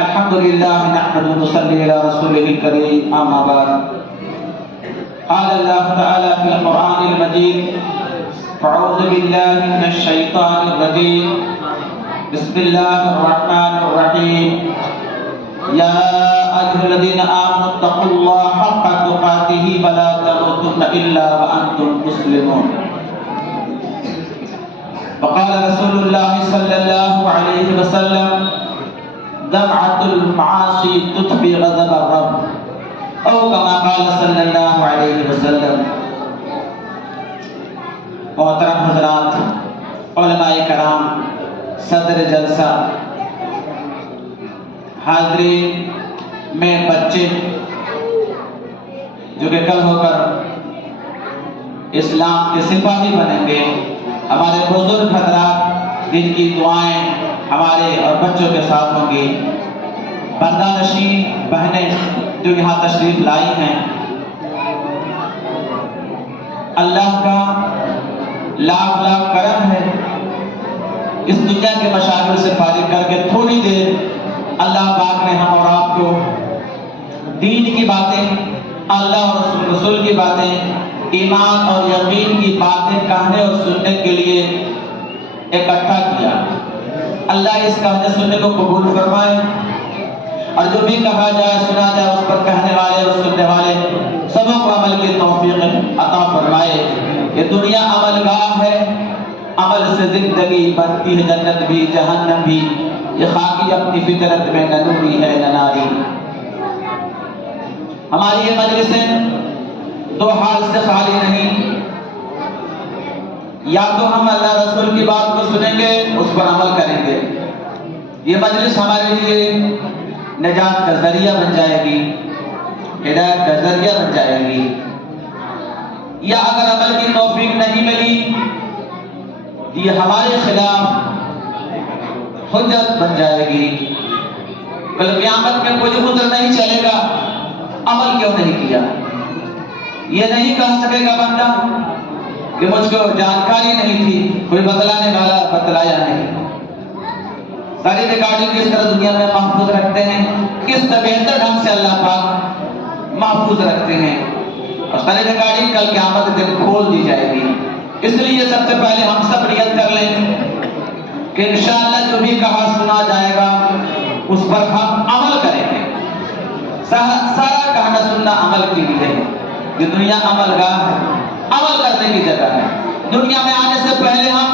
الحمد لله نحمده ونصلي على رسوله الكريم أما بعد. قال الله تعالى في القرآن المجيد: أعوذ بالله من الشيطان الرجيم. بسم الله الرحمن الرحيم. يا أيها الذين آمنوا اتقوا الله حق تقاته ولا تموتن إلا وأنتم مسلمون. وقال رسول الله صلى الله عليه وسلم: دمعة المعاصي تطفئ غضب الرب، أو كما قال صلی اللہ علیہ وسلم. محترم حضرات، علماء کرام، صدر جلسہ، حاضرین میں بچے جو کہ کل ہو کر اسلام کے سپاہی بنیں گے، ہمارے بزرگ حضرات جن کی دعائیں ہمارے اور بچوں کے ساتھ ہوں گی، پردہ نشین بہنیں جو یہاں تشریف لائی ہیں، اللہ کا لاکھ لاکھ کرم ہے اس دنیا کے مشاغل سے فارغ کر کے تھوڑی دیر اللہ پاک نے ہم اور آپ کو دین کی باتیں، اللہ اور رسول کی باتیں، ایمان اور یقین کی باتیں کہنے اور سننے کے لیے اکٹھا کیا. اللہ اس کہنے سننے کو قبول فرمائے، اور جو بھی کہا جائے سنا جائے اس پر کہنے والے اور سننے والے سبوں کو عمل کی توفیق عطا فرمائے. یہ دنیا عمل گاہ ہے، عمل سے زندگی بنتی ہے جنت بھی جہنم بھی. یہ خاکی اپنی فطرت میں نہ نوری ہے نہ ناری. ہماری یہ مجلسیں دو حال سے خالی نہیں، یا تو ہم اللہ رسول کی بات کو سنیں گے، اس پر عمل کریں گے، یہ مجلس ہمارے لیے نجات کا ذریعہ بن جائے گی، ہدایت کا ذریعہ بن جائے گی. یا اگر عمل کی توفیق نہیں ملی، یہ ہمارے خلاف حجت بن جائے گی. کل قیامت میں کوئی عذر نہیں چلے گا عمل کیوں نہیں کیا. یہ نہیں کہہ سکے گا بندہ کہ مجھ کو جانکاری نہیں تھی، کوئی بتلانے والا بتلایا نہیں. ساری ریکارڈنگ کس طرح دنیا میں محفوظ رکھتے ہیں، کس طرح بہتر ڈھنگ سے اللہ پاک محفوظ رکھتے ہیں، اور ساری ریکارڈنگ کل قیامت کے دن کھول دی جائے گی. اس لیے سب سے پہلے ہم سب نیت کر لیں کہ انشاءاللہ جو بھی کہا سنا جائے گا اس پر ہم عمل کریں گے. سارا کہنا سننا عمل کے لیے ہے. یہ دنیا عمل گاہ ہے، عمل کرنے کی جگہ ہے. دنیا میں آنے سے پہلے ہم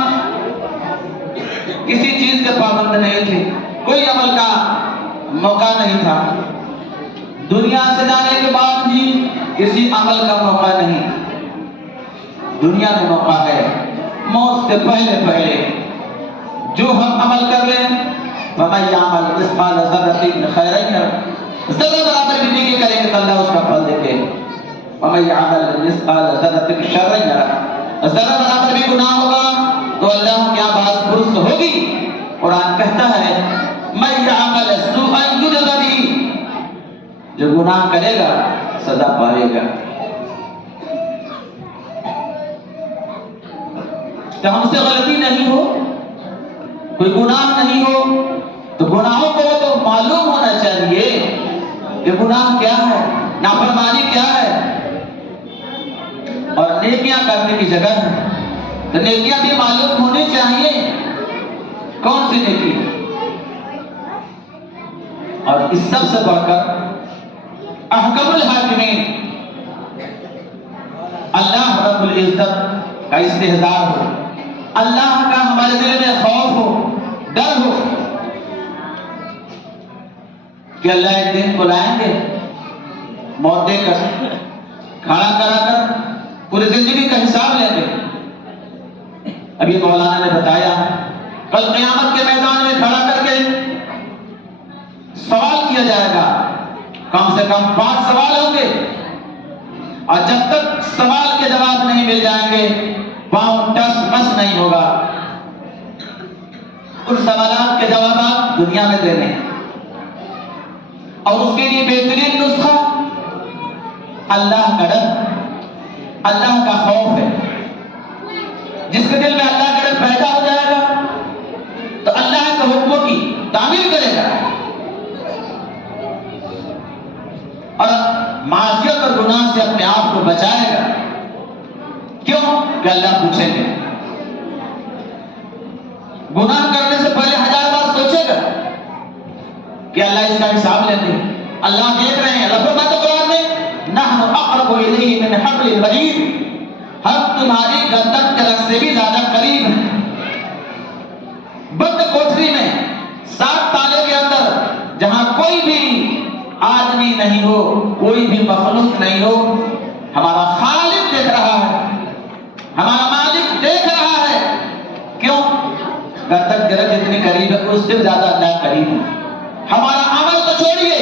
کسی چیز کے پابند نہیں تھے، کوئی عمل کا موقع نہیں تھا. دنیا سے جانے کے بعد بھی کسی عمل کا موقع نہیں. دنیا میں موقع ہے. موت سے پہلے جو ہم عمل کر لیں، وَمَن يَعْمَلْ مِثْقَالَ ذَرَّةٍ خَيْرًا يَرَهُ، ذرہ برابر بھی نیکی کریں گے تو اللہ اس کا پھل دے گے. وَمَن يَعْمَلْ مِثْقَالَ ذَرَّةٍ شَرًّا يَرَهُ، ذرہ برابر بھی گناہ ہوگا تو اللہ کی آواز درست ہوگی. قرآن کہتا ہے مَن يَعْمَلْ سُوءًا يُجْزَ بِهِ، جو گناہ کرے گا سزا پائے گا. کہ ہم سے غلطی نہیں ہو، کوئی گناہ نہیں ہو، تو گناہوں کو تو معلوم ہونا چاہیے کہ گناہ کیا ہے، نافرمانی کیا ہے، اور نیکیاں کرنے کی جگہ ہے. تو نیکیاں بھی معلوم ہونی چاہیے کون سی نیکی ہے. اور اس سب سے بڑھ کر احکم الحاکمین اللہ رب العزت کا استحضار ہو، اللہ کا ہمارے دل میں خوف ہو، ڈر ہو کہ اللہ ایک دن بلائیں گے، موت دے کر کھڑا کرا کر پوری زندگی کا حساب لیں گے. ابھی مولانا نے بتایا کل قیامت کے میدان میں کھڑا کر کے سوال کیا جائے گا. کم سے کم 5 سوال ہوں گے، اور جب تک سوال کے جواب نہیں مل جائیں گے پاؤں ٹس مس نہیں ہوگا. ان سوالات کے جوابات دنیا میں دینے ہیں، اور اس کے لیے بہترین نسخہ اللہ کا ڈر، اللہ کا خوف ہے. جس کے دل میں اللہ کا ڈر پیدا ہو جائے گا تو اللہ کے حکموں کی تعمیر کرے گا اور معصیت اور گناہ سے اپنے آپ کو بچائے گا. کیوں کہ اللہ پوچھیں گے. گناہ کرنے سے پہلے 1000 بار سوچے گا کہ اللہ اس کا حساب لیں گے. اللہ دیکھ رہے ہیں. اللہ فرماتا ہے قرآن میں نحن اقرب الیہ من حبل الورید, ہم تمہاری گردن کے رگ سے بھی زیادہ قریب ہیں. بند کوٹری میں 7 تالے کے اندر جہاں کوئی بھی آدمی نہیں ہو, کوئی بھی مخلوق نہیں ہو, ہمارا خالق دیکھ رہا ہے, ہمارا مالک دیکھ رہا ہے. کیوں؟ گردن کے رگ جتنی قریب ہے اس سے زیادہ اللہ قریب ہے. ہمارا عمل تو چھوڑیے,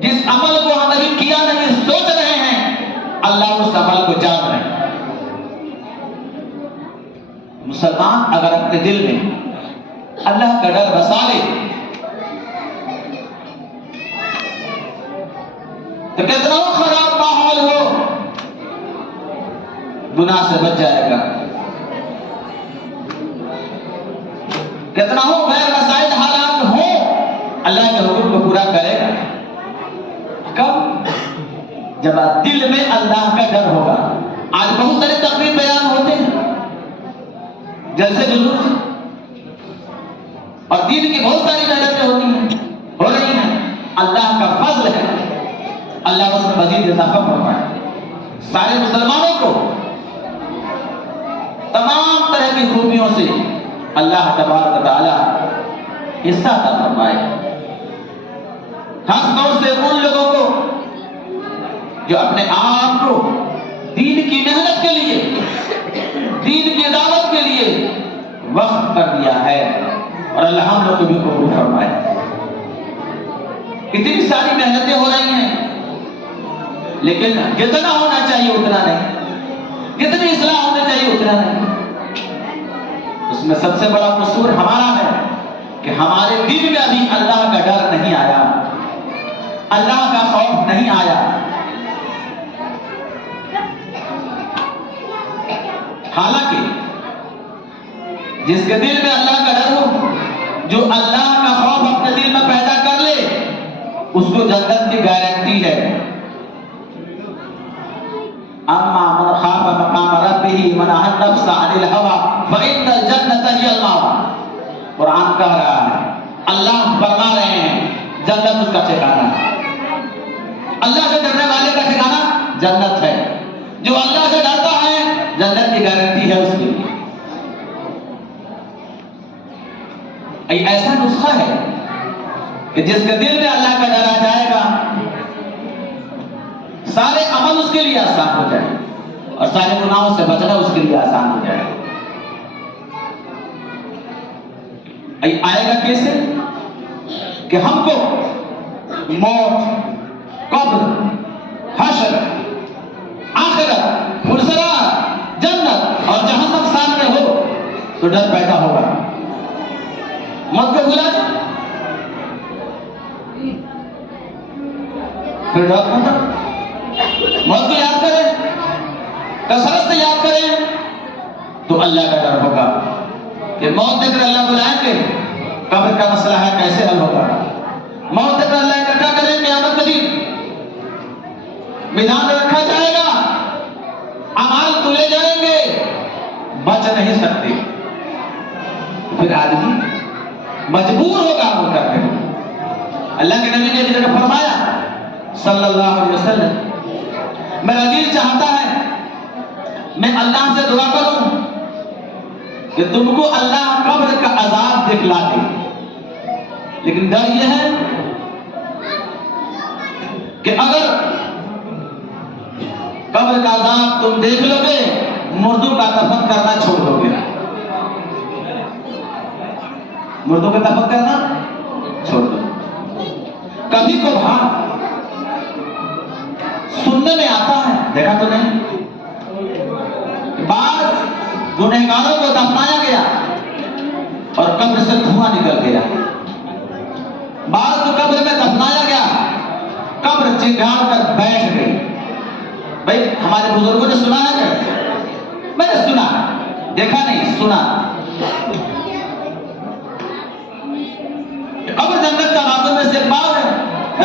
جس عمل کو ہم ابھی کیا نہیں سوچ رہے ہیں, اللہ اس عمل کو جان رہے ہیں. مسلمان اگر اپنے دل میں اللہ کا ڈر بسا لے تو کتنا خراب ماحول ہو گناہ سے بچ جائے گا. کتنا ہو غیر مسائل حالات ہو اللہ کے حکم کو پورا کرے گا. کب؟ جب دل میں اللہ کا ڈر ہوگا. آج بہت سارے تقریر بیان ہوتے ہیں, جلسے جلوس, اور دین کی بہت ساری محنتیں ہوتی ہیں, ہو رہی ہیں. اللہ کا فضل ہے, اللہ اس میں مزید اضافہ فرمائے. سارے مسلمانوں کو تمام طرح کی خوبیوں سے اللہ تبارک و تعالی حصہ عطا فرمائے. خاص طور سے ان لوگوں کو جو اپنے آپ کو دین کی محنت کے لیے, دین کی دعوت کے لیے وقف کر دیا ہے, اور اللہ ہم لوگ کو بھی قبول فرمائے. اتنی ساری محنتیں ہو رہی ہیں لیکن جتنا ہونا چاہیے اتنا نہیں, جتنی اصلاح ہونا چاہیے اتنا نہیں. اس میں سب سے بڑا قصور ہمارا ہے کہ ہمارے دل میں ابھی اللہ کا ڈر نہیں آیا, اللہ کا خوف نہیں آیا. حالانکہ جس کے دل میں اللہ کا ڈر ہو, جو اللہ کا خوف اپنے دل میں پیدا کر لے, اس کو جنت کی گارنٹی ہے. اما من خاف مقام ربہ ونہى النفس عن الہوى فإن الجنۃ ہی المأوى. قرآن کہہ رہا ہے, اللہ فرما رہے ہیں جنت اس کا ٹھکانہ ہے. اللہ سے ڈرنے والے کا ٹھکانہ جنت ہے. جو اللہ سے ڈرتا ہے جنت کی گارنٹی ہے اس کے لیے. ایسا نسخہ ہے کہ جس کے دل میں اللہ کا ڈر آ جائے گا, سارے عمل اس کے لیے آسان ہو جائے اور سارے گناہوں سے بچنا اس کے لیے آسان ہو جائے. آئے گا کیسے؟ کہ ہم کو موت, قبر, حشر, آخرت, پرسرات, جنت اور جہنم سامنے ہو تو ڈر پیدا ہوگا. موت کو بھلا جائے پھر ڈر ہوتا. موت کو یاد کریں, کثرت سے یاد کریں تو اللہ کا ڈر ہوگا کہ موت دیکھ کر اللہ بلائیں گے, قبر کا مسئلہ ہے کیسے حل ہوگا. موت دیکھ کر اللہ اکٹھا کریں گے, قیامت کے دن میدان رکھا جائے گا, اعمال تلے جائیں گے, بچ نہیں سکتے. پھر آدمی مجبور ہوگا عمل کرنے کو. اللہ کے نبی نے ایک جگہ فرمایا صلی اللہ علیہ وسلم, میرا دل چاہتا ہے میں اللہ سے دعا کروں کہ تم کو اللہ قبر کا عذاب دکھلا دے, لیکن ڈر یہ ہے کہ اگر قبر کا عذاب تم دیکھ لو گے, مردوں کا دفن کرنا چھوڑ دو گے. مردوں کا دفن کرنا چھوڑ دو. کبھی کبھار سننے میں آتا ہے, دیکھا تو نہیں, بعض گنہگاروں کو دفنایا گیا اور قبر سے دھواں نکل گیا. بعض کو قبر میں دفنایا گیا, قبر چنگاڑ کر بیٹھ گئی. بھائی ہمارے بزرگوں نے سنا ہے کہ میں نے سنا, دیکھا نہیں, سنا.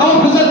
100%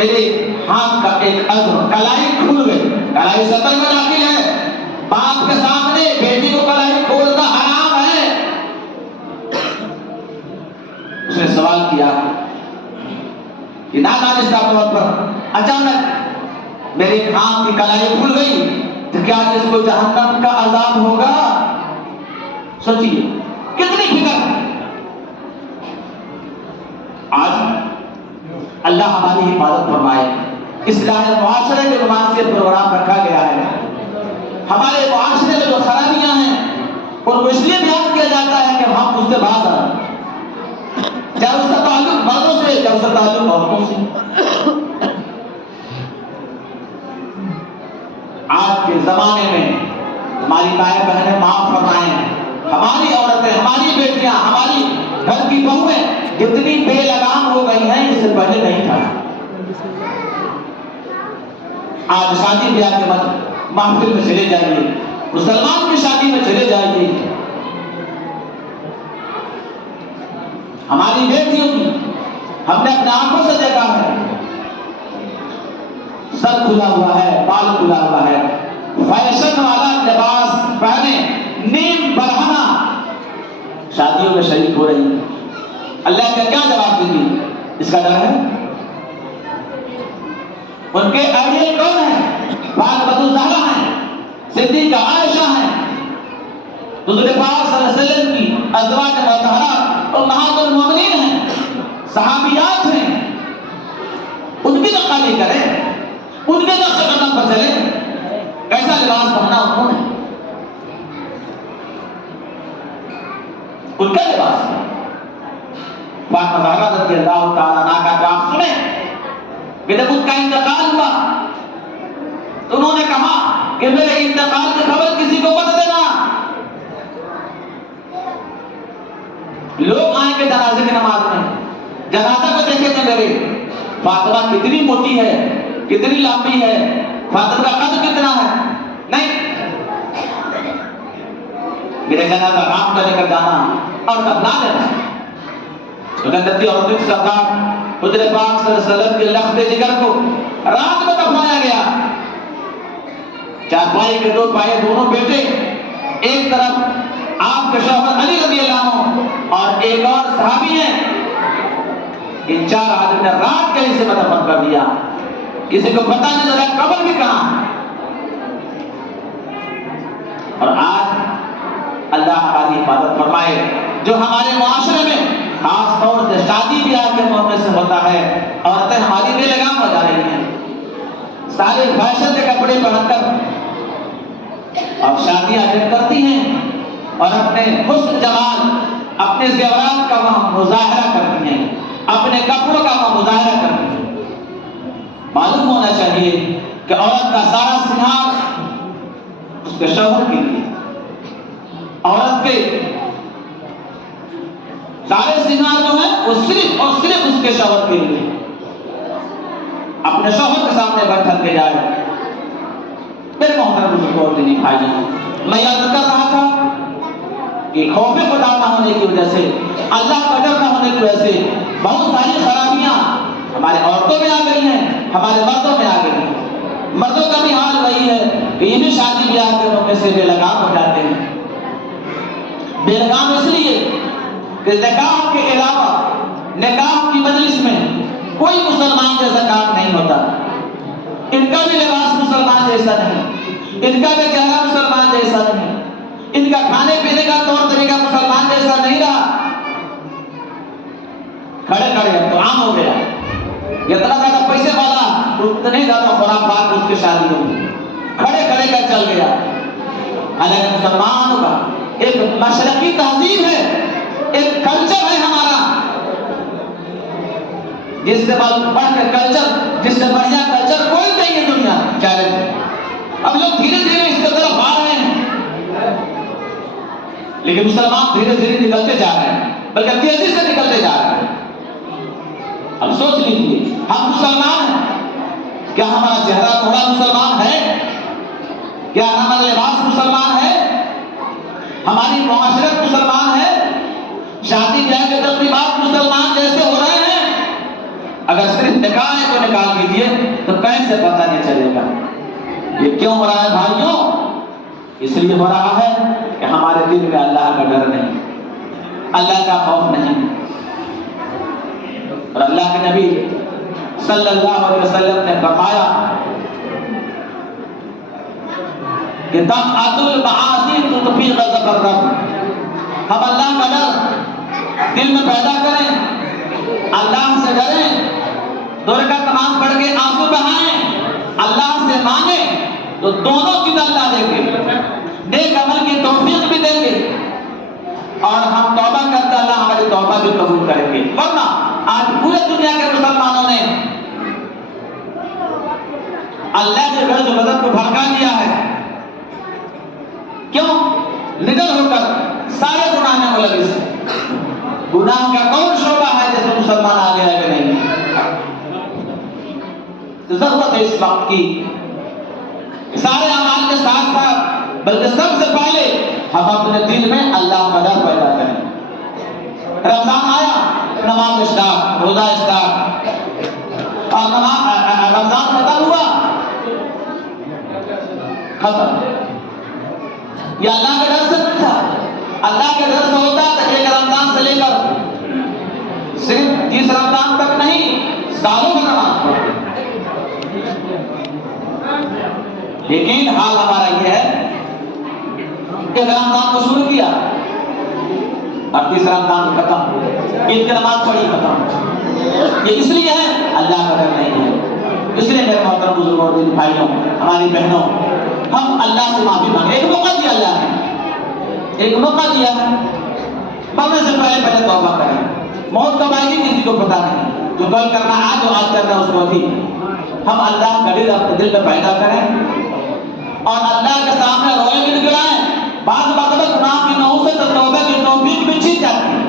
میرے ہاتھ کا ایک عزم، کلائی کھل گئی، کلائی سطر میں داخل ہے، باپ کے سامنے بیٹی کو کلائی کھولنا حرام ہے۔ اس نے سوال کیا کہ نادانستہ طور پر اچانک میرے ہاتھ کی کلائی کھل گئی تو کیا اس کو جہنم کا عذاب ہوگا؟ سوچیے کتنی فکر۔ آج اللہ ہماری حفاظت فرمائے، اصلاح معاشرے کے عنوان سے پروگرام رکھا گیا ہے۔ ہمارے معاشرے میں جو خرابیاں ہیں ان کو اس لیے بیان کیا جاتا ہے کہ ہم اس سے باز آئیں، چاہے اس کا تعلق مردوں سے، چاہے اس کا تعلق عورتوں سے۔ آج کے زمانے میں ہماری مائیں بہنیں معاف فرمائیں، ہماری عورتیں، ہماری بیٹیاں، ہماری گھر کی بہویں کتنی بے لگام ہو گئی ہیں، اس سے پہلے نہیں تھا۔ آج شادی بیاہ کے محفل میں چلے جائیے، مسلمان کی شادی میں چلے جائیے، ہماری بیٹیوں کی ہم نے اپنے آنکھوں سے دیکھا ہے، سر کھلا ہوا ہے، بال کھلا ہوا ہے، فیشن والا لباس پہنے، نیم برہنہ شادیوں میں شریک ہو رہی ہیں۔ اللہ کا کیا جواب دیں گے؟ اس کا ڈر ہے؟ ان کے آئیڈیل کون ہیں؟ فاطمہ الزہرا ہیں، صدیقہ عائشہ ہیں، حضور پاک صلی اللہ علیہ وسلم کی ازواج مطہرات امہات المومنین ہیں، صحابیات ہیں۔ ان کی نقالی کریں، ان کے نقش قدم پر چلیں۔ کیسا لباس پہنا انہوں نے؟ ان کا لباس فاطمہ زہرا رضی اللہ تعالیٰ عنہا کا جواب سنیں کہ جب ان کا انتقال ہوا تو انہوں نے کہا کہ میرے انتقال کی خبر کسی کو مت دینا، لوگ آئیں گے جنازے کی نماز میں، جنازہ کو دیکھیں گے میرے فاطمہ کتنی موٹی ہے، کتنی لمبی ہے، فاطمہ کا قد کتنا ہے، نہیں، میرے جنازہ رات کو لے کر جانا اور دفنا دینا۔ جنتی عورتوں کی سردار حضور پاک صلی اللہ علیہ وسلم کے لخت جگر کو رات میں دفنایا گیا۔ چارپائی کے دو پائے، دونوں بیٹے، ایک طرف آپ کے شوہر علی رضی اللہ عنہ اور ایک اور صحابی ہیں۔ ان چار آدمی نے رات کے حصے میں دفن کر دیا، کسی کو پتہ نہیں چلا قبر بھی کہاں ہے۔ اور آج اللہ ہماری حفاظت فرمائے، جو ہمارے معاشرے میں خاص طور سے شادی بیاہ کے موقع سے ہوتا ہے، عورتیں ہماری بے لگام ہو جا رہی ہیں، سارے فیشن کے کپڑے پہن کر اور شادیاں اٹینڈ کرتی ہیں اور اپنے حسن جمال، اپنے زیورات کا وہاں مظاہرہ کرتی ہیں، اپنے کپڑوں کا وہاں مظاہرہ کرتی ہیں۔ معلوم ہونا چاہیے کہ عورت کا سارا سنگھار اس کے شوہر کے لیے، عورت کے سارے سنگھار جو ہیں وہ صرف اور صرف اس کے شوہر کے لیے، اپنے شوہر کے سامنے بیٹھ کے جائے۔ میرے محترم بزرگوں اور دینی بھائیوں، میں یاد کر رہا تھا کہ خوف خدا نہ ہونے کی وجہ سے، اللہ کا ڈر نہ ہونے کی وجہ سے بہت ساری خرابیاں ہمارے عورتوں میں آ گئی ہیں، ہمارے مردوں میں آ گئی ہیں۔ مردوں کا بھی حال وہی ہے کہ یہ بھی شادی بیاہ کے موقع سے بے لگام ہو جاتے ہیں۔ بے لگام اس لیے کہ نکاح کے علاوہ نکاح کی مجلس میں کوئی مسلمان جیسا کام نہیں ہوتا، ان کا بھی لباس مسلمان جیسا نہیں، ان کا بھی چہرہ مسلمان جیسا نہیں، ان کا کھانے پینے کا طور طریقہ مسلمان جیسا نہیں رہا۔ کھڑے کھڑے اب تو عام ہو گیا، جتنا زیادہ پیسے والا اتنے زیادہ خرافات اس کی شادی ہوگی، کھڑے کھڑے کا چل گیا۔ حالانکہ مسلمانوں کا ایک مشرقی تہذیب ہے، ایک کلچر ہے ہمارا، جس سے بڑھ کر کلچر، جس سے بڑھیا کلچر کوئی نہیں ہے دنیا چیلنج ہے۔ اب لوگ دھیرے دھیرے اس کی طرف آ رہے ہیں، لیکن مسلمان دھیرے دھیرے نکلتے جا رہے ہیں، بلکہ تیزی سے نکلتے جا رہے ہیں۔ اب سوچ لیجیے، ہم مسلمان ہیں، کیا ہمارا چہرہ تھوڑا مسلمان ہے؟ کیا ہمارا لباس مسلمان ہے؟ ہماری معاشرت مسلمان ہے؟ شادی بیاہ کے تقریبات مسلمان جیسے ہو رہے ہیں؟ اگر صرف نکاح ہے تو نکال لیجیے، تو کیسے پتہ نہیں چلے گا؟ یہ کیوں ہو رہا ہے بھائیوں؟ اس لیے ہو رہا ہے کہ ہمارے دل میں اللہ کا ڈر نہیں، اللہ کا خوف نہیں۔ اور اللہ کے نبی صلی اللہ علیہ وسلم نے فرمایا کہ طاعت المعاصی تطفی غضب الرب، ہم اللہ کا ڈر دل میں پیدا کریں، اللہ سے ڈریں، 2 رکعت نماز پڑھ کے آنسو بہائیں، اللہ سے مانگیں، تو دونوں چیز اللہ دیں گے، نیک عمل کی توفیق بھی دیں گے، اور ہم توبہ کرتے اللہ ہماری توبہ بھی قبول کریں گے۔ ورنہ آج پورے دنیا کے مسلمانوں نے اللہ کے غضب و غضب کو بھڑکا دیا ہے۔ کیوں؟ نڈر ہو کر سارے گناہ میں ملوث ہیں۔ گناہ کا کون شعبہ ہے جیسے مسلمان آگے ہے کہ نہیں؟ ضرورت ہے اس وقت کی سارے اعمال کے ساتھ ساتھ، بلکہ سب سے پہلے ہم اپنے دل میں اللہ کا ڈر پیدا کریں۔ رمضان آیا، نماز اسٹارٹ، روزہ اسٹارٹ، اور رمضان ختم ہوا، ختم۔ یہ اللہ کے ڈر سے نہیں تھا، اللہ کے ڈر سے ہوتا تو 1 رمضان سے لے کر صرف 30 رمضان تک نہیں، سالوں میں نماز پڑھتے۔ لیکن حال ہمارا یہ ہے کہ رمضان کو شروع کیا اور 30 رمضان ختم، عید کی نماز پڑھی ختم۔ یہ اس لیے ہے اللہ کا ڈر نہیں ہے۔ اس لیے میرے محترم بزرگوں، بھائیوں، ہماری بہنوں، ہم اللہ سے معافی مانگیں۔ ایک موقع دیا اللہ نے، ایک موقع دیا ہے، مرنے سے پہلے توبہ کریں۔ موت کب آئے گی کسی کو پتا نہیں، جو کل کرنا آج جو آج کرنا اس کو بھی ہم اللہ کا ڈر اپنے دل میں پیدا کریں اور اللہ کے سامنے روئے بھی نکلائیں۔ بعض مرتبہ گناہ کی نحوست سے تو توبہ کی توفیق بھی چھن جاتی ہے،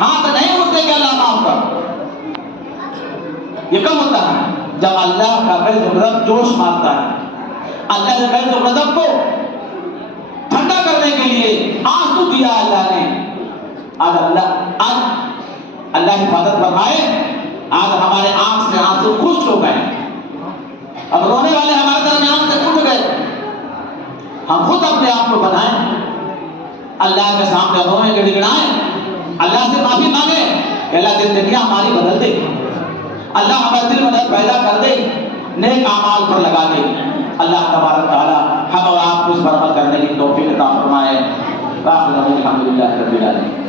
ہاتھ نہیں اٹھتے کہ اللہ معاف کر۔ یہ کب ہوتا ہے؟ جب اللہ کا غضب و غضب جوش مارتا ہے۔ اللہ کے غضب و غضب کو ٹھنڈا کرنے کے لیے آنسو دیا اللہ نے۔ آج اللہ حفاظت فرمائے، آج ہمارے آنکھ سے آنسو خشک ہو گئے، اب رونے والے ہمارے درمیان سے اٹھ گئے۔ ہم خود اپنے آپ کو بنائیں، اللہ کے سامنے روئیں گڑگڑائیں، اللہ سے معافی مانگیں کہ اللہ زندگیاں ہماری بدل دے، اللہ ہمارے دل میں ڈر پیدا کر دے، نیک اعمال پر لگا دے۔ اللہ تبارک تعالی ہم اور آپ کو اس پر عمل کرنے کی توفیق عطا فرمائے۔ الحمدللہ رب العالمین۔